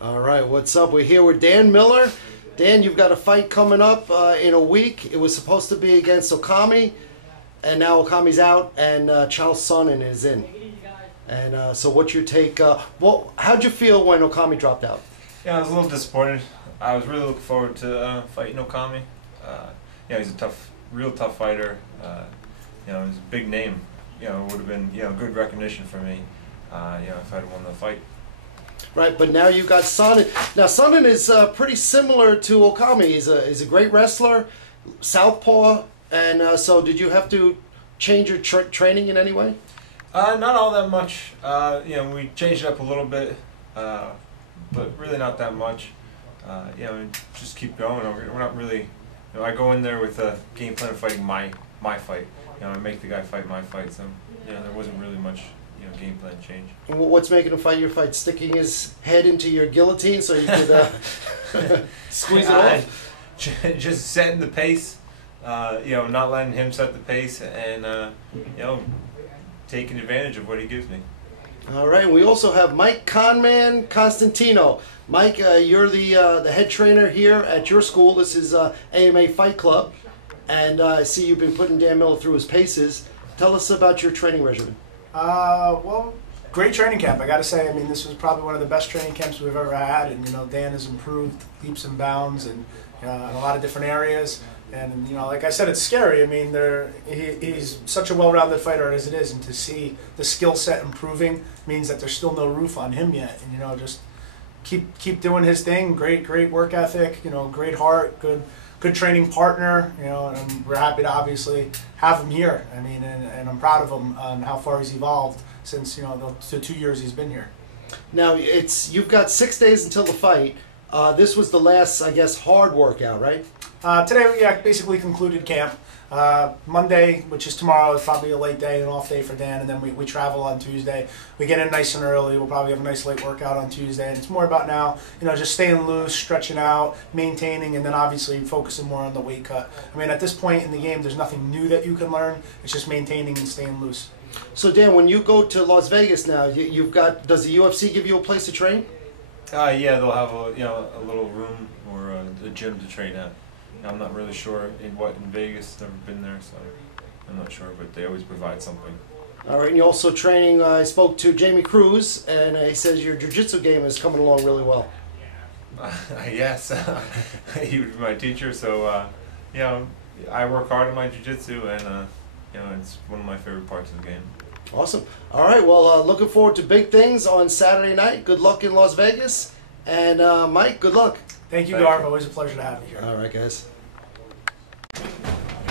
All right, what's up? We're here with Dan Miller. Dan, you've got a fight coming up in a week. It was supposed to be against Okami, and now Okami's out, and Chael Sonnen is in. And so what's your take? How'd you feel when Okami dropped out? Yeah, I was a little disappointed. I was really looking forward to fighting Okami. He's a real tough fighter. He's a big name. It would have been good recognition for me. If I'd won the fight. Right, but now you got Sonnen. Now Sonnen is pretty similar to Okami. He's a great wrestler, southpaw, and so did you have to change your training in any way? Not all that much. We changed it up a little bit, but really not that much. Just keep going. We're not really. I go in there with a game plan of fighting my fight. I make the guy fight my fight. So there wasn't really much game plan change. And what's making him fight your fight? Sticking his head into your guillotine so you could squeeze it off? Just setting the pace. Not letting him set the pace, and taking advantage of what he gives me. All right. We also have Mike Conman Constantino. Mike, you're the head trainer here at your school. This is AMA Fight Club, and I see you've been putting Dan Miller through his paces. Tell us about your training regimen. Well, great training camp, I got to say. I mean, this was probably one of the best training camps we've ever had, and Dan has improved leaps and bounds, and in a lot of different areas. And like I said, it's scary. I mean, he's such a well-rounded fighter as it is, and to see the skill set improving means that there's still no roof on him yet. And just keep doing his thing. Great work ethic. Great heart. Good training partner. And we're happy to obviously have him here. I mean, and I'm proud of him on how far he's evolved since the 2 years he's been here. Now you've got 6 days until the fight. This was the last, I guess, hard workout, right? Today we basically concluded camp. Monday, which is tomorrow, is probably a late day, an off day for Dan, and then we travel on Tuesday. We get in nice and early. We'll probably have a nice late workout on Tuesday, and it's more about now, just staying loose, stretching out, maintaining, and then obviously focusing more on the weight cut. I mean, at this point in the game, there's nothing new that you can learn. It's just maintaining and staying loose. So Dan, when you go to Las Vegas now, does the UFC give you a place to train? They'll have a little room or a gym to train at. I'm not really sure in Vegas. Never been there, so I'm not sure. But they always provide something. All right, and you're also training. I spoke to Jamie Cruz, and he says your jiu-jitsu game is coming along really well. Yes, he was my teacher, so I work hard at my jiu-jitsu, and it's one of my favorite parts of the game. Awesome. All right, well, looking forward to big things on Saturday night. Good luck in Las Vegas, and Mike, good luck. Thank you, Garv. Always a pleasure to have you here. All right, guys.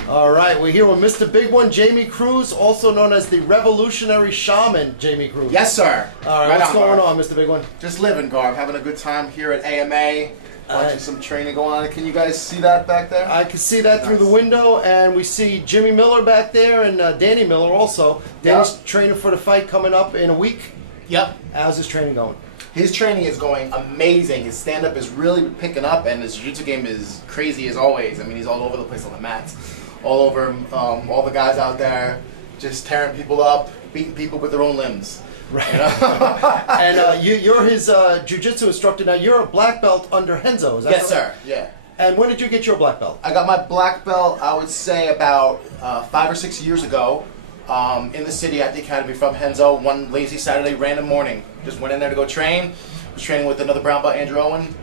All right, we're here with Mr. Big One, Jamie Cruz, also known as the Revolutionary Shaman, Jamie Cruz. Yes, sir. All right, what's going on, Mr. Big One? Just living, Garv. Having a good time here at AMA. Watching some training going on. Can you guys see that back there? I can see that through the window, and we see Jimmy Miller back there and Danny Miller also. Danny's training for the fight coming up in a week. Yep. How's his training going? His training is going amazing. His stand-up is really picking up, and his jiu-jitsu game is crazy as always. I mean, he's all over the place on the mats. All over, all the guys out there just tearing people up, beating people with their own limbs. Right. And you're his jiu-jitsu instructor. Now, you're a black belt under Renzo, is that Yes, correct? sir. Yeah. And when did you get your black belt? I got my black belt, I would say, about 5 or 6 years ago. In the city at the academy from Renzo, one lazy Saturday random morning. Just went in there to go train. Was training with another brown belt, Andrew Owen.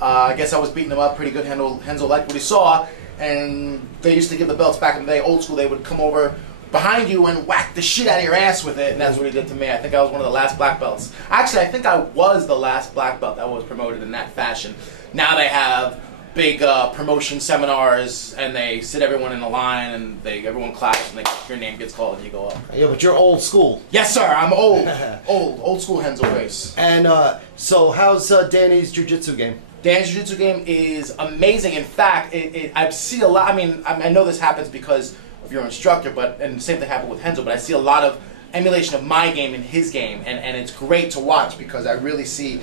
I guess I was beating him up pretty good. Renzo liked what he saw, and they used to give the belts back in the day, old school. They would come over behind you and whack the shit out of your ass with it, and that's what he did to me. I think I was one of the last black belts. Actually, I think I was the last black belt that was promoted in that fashion. Now they have big promotion seminars, and they sit everyone in a line, and everyone claps, and your name gets called, and you go up. Yeah, but you're old school. Yes, sir. I'm old, old school Renzo race. And so, how's Danny's jiu-jitsu game? Dan's jiu-jitsu game is amazing. In fact, I see a lot. I mean, I know this happens because of your instructor, and the same thing happened with Renzo. But I see a lot of emulation of my game in his game, and it's great to watch because I really see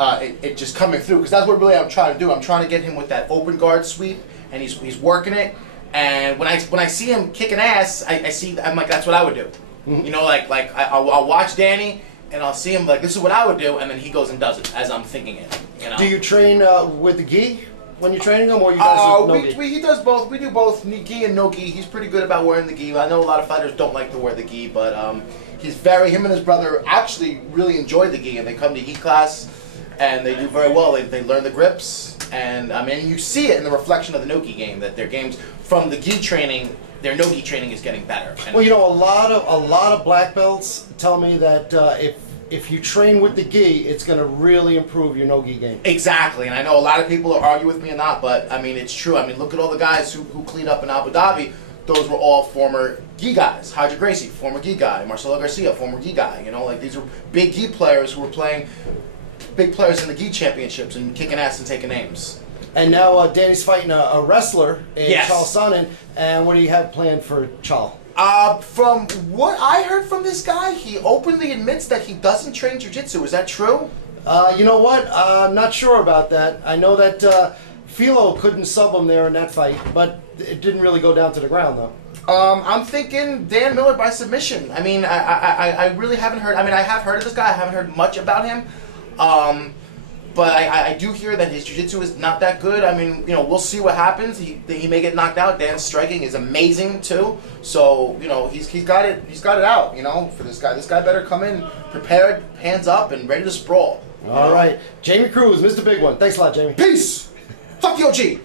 it just coming through, because that's what really I'm trying to do. I'm trying to get him with that open guard sweep, and he's working it. And when I see him kicking ass, I'm like, that's what I would do. Mm-hmm. I'll watch Danny, and I'll see him like, this is what I would do, and then he goes and does it as I'm thinking it. You know? Do you train with the gi when you're training him, or you guys with no gi? He does both. We do both, gi and no gi. He's pretty good about wearing the gi. I know a lot of fighters don't like to wear the gi, but him and his brother actually really enjoy the gi, and they come to gi class, and they do very well. They learn the grips, and I mean, you see it in the reflection of the no-gi game, that their games from the gi training, their no-gi training is getting better. And well, you know, a lot of black belts tell me that if you train with the gi, it's going to really improve your no-gi game. Exactly, and I know a lot of people will argue with me or not, but I mean, it's true. I mean, look at all the guys who cleaned up in Abu Dhabi. Those were all former gi guys. Haja Gracie, former gi guy. Marcelo Garcia, former gi guy. You know, like these are big gi players who were playing big players in the gi championships and kicking ass and taking names. And now Danny's fighting a wrestler in Yes. Chael Sonnen. And what do you have planned for Chael? From what I heard from this guy, he openly admits that he doesn't train jiu-jitsu. Is that true? You know what? I'm not sure about that. I know that Philo couldn't sub him there in that fight, but it didn't really go down to the ground, though. I'm thinking Dan Miller by submission. I mean, I really haven't heard. I mean, I have heard of this guy. I haven't heard much about him. But I do hear that his jiu-jitsu is not that good. I mean, you know, we'll see what happens. He may get knocked out. Dan's striking is amazing too. So, you know, he's got it out, you know, for this guy. This guy better come in prepared, hands up, and ready to sprawl. All right. Jamie Cruz, Mr. Big One. Thanks a lot, Jamie. Peace! Fuck the OG!